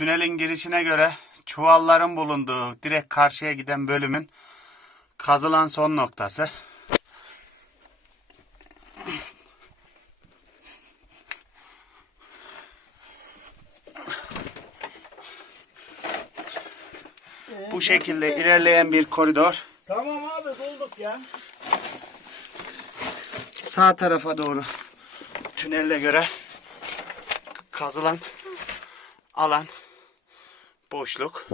Tünelin girişine göre çuvalların bulunduğu direkt karşıya giden bölümün kazılan son noktası. Bu şekilde ilerleyen bir koridor. Tamam abi bulduk ya. Sağ tarafa doğru tünelle göre kazılan alan boşluk.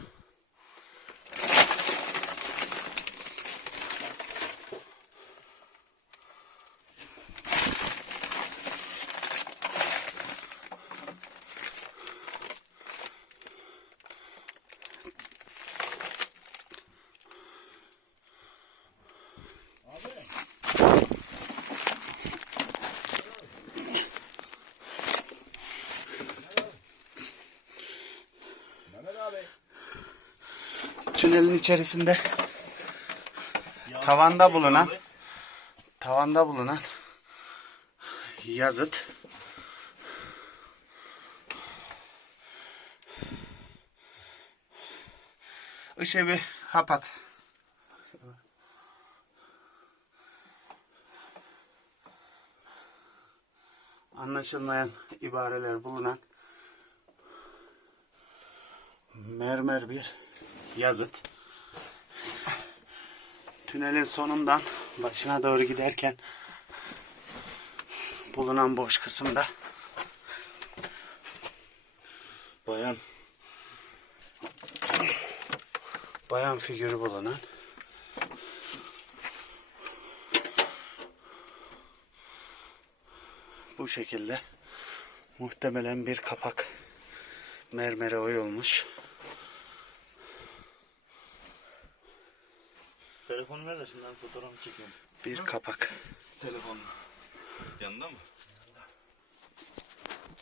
Abi. Tünelin içerisinde tavanda bulunan tavanda bulunan yazıt Işığı bir kapat. Anlaşılmayan ibareler bulunan mermer bir yazıt. Tünelin sonundan başına doğru giderken bulunan boş kısımda bayan bayan figürü bulunan bu şekilde muhtemelen bir kapak mermere oyulmuş. Telefonu ver de şimdi ben fotoğrafını çekeyim. Bir kapak. Telefon. Yanında mı?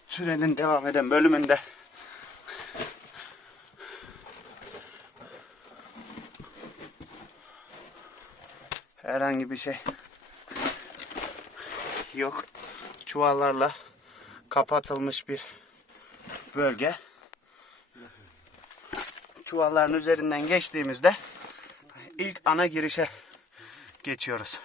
Tünelin devam eden bölümünde herhangi bir şey yok. Çuvallarla kapatılmış bir bölge. Çuvalların üzerinden geçtiğimizde ilk ana girişe geçiyoruz.